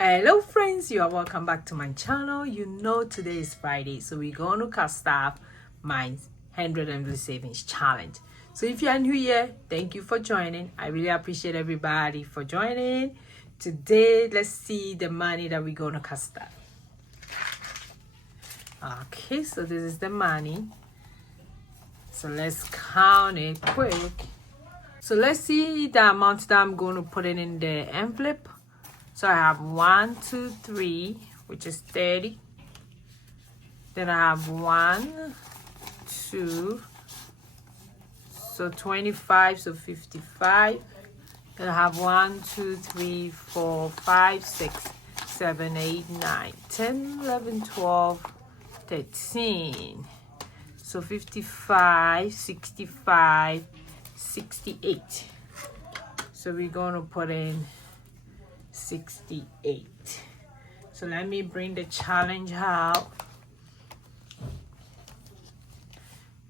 Hello friends, you are welcome back to my channel. You know today is Friday, so we're going to cast off my 100 Envelope Savings Challenge. So if you are new here, thank you for joining. I really appreciate everybody for joining. Today, let's see the money that we're going to cast off. Okay, so this is the money. So let's count it quick. So let's see the amount that I'm going to put in the envelope. So I have 1, 2, 3, which is 30. Then I have 1, 2, so 25, so 55. Then I have 1, 2, 3, 4, 5, 6, 7, 8, 9, 10, 11, 12, 13. So 55, 65, 68. So we're going to put in 68. So let me bring the challenge out,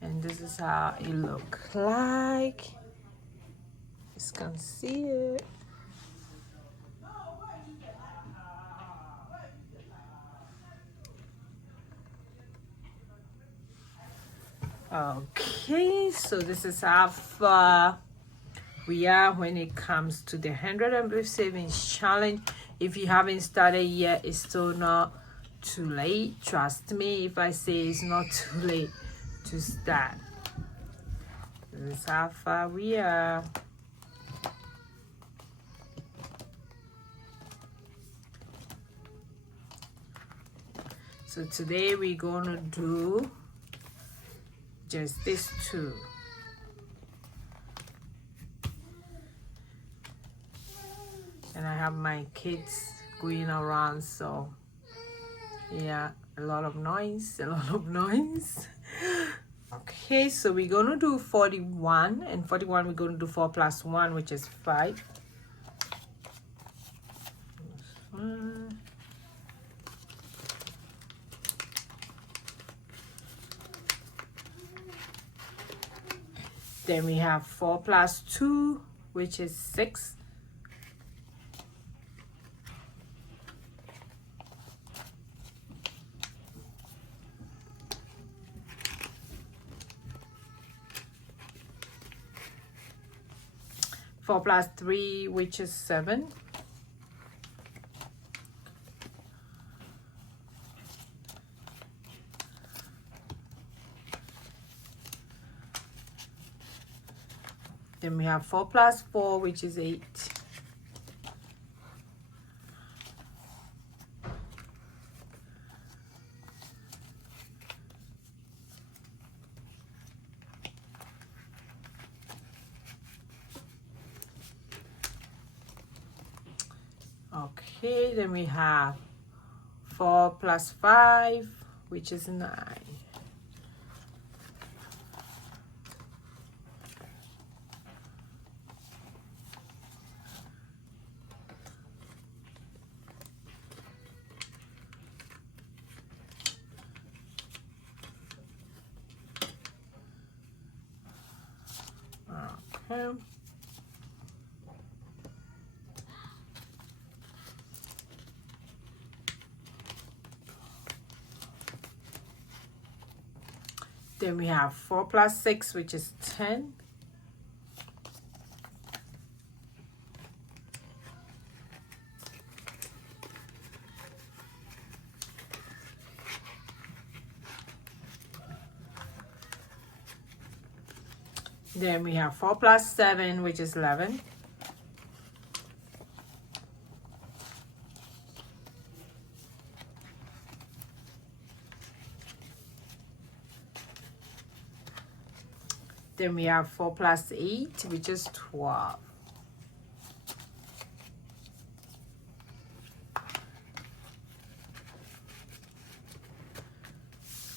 and this is how it look like. You can see it. Okay, so this is how far we are when it comes to the 100 Envelope Savings Challenge. If you haven't started yet, it's still not too late. Trust me if I say it's not too late to start. This is how far we are. So today we're gonna do just these two. And I have my kids going around, so yeah, a lot of noise. Okay, so we're gonna do 41, and 41 we're gonna do 4 plus 1, which is 5. Then we have 4 plus 2, which is 6. Four plus 3, which is 7. Then we have 4 plus 4, which is 8. Okay, then we have 4 plus 5, which is 9. Okay. Then we have 4 plus 6, which is 10. Then we have 4 plus 7, which is 11. Then we have 4 plus 8, which is 12.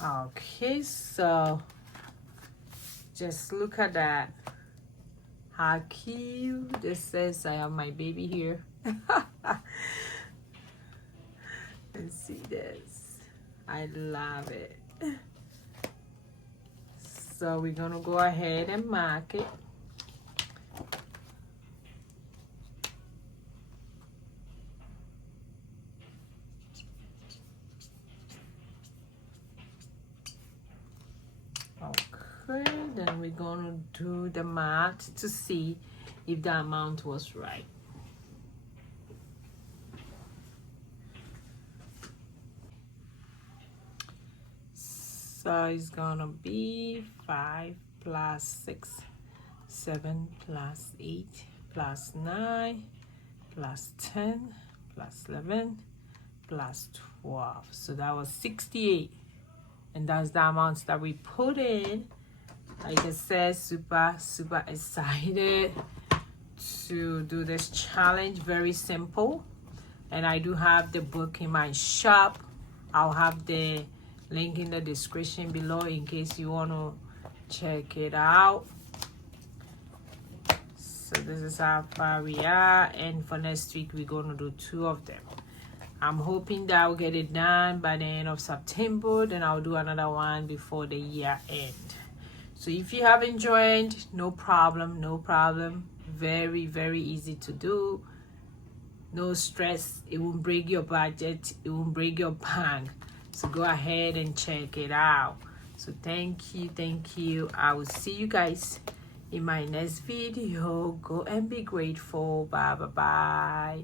Okay, so just look at that. How cute. This says I have my baby here. Let's see this. I love it. So we're gonna go ahead and mark it. and we're gonna do the math to see if the amount was right. So it's gonna be 5 plus 6, 7 plus 8 plus 9 plus 10 plus 11 plus 12. So that was 68. And that's the amounts that we put in. Like I said, super excited to do this challenge. Very simple. And I do have the book in my shop. I'll have the link in the description below in case you want to check it out. So this is how far we are, and for next week we're going to do 2 of them. I'm hoping that I'll get it done by the end of September, then I'll do another one before the year end. So if you haven't joined, no problem. Very easy to do. No stress. It won't break your budget. It won't break your bank. So go ahead and check it out. So thank you. I will see you guys in my next video. Go and be grateful. Bye.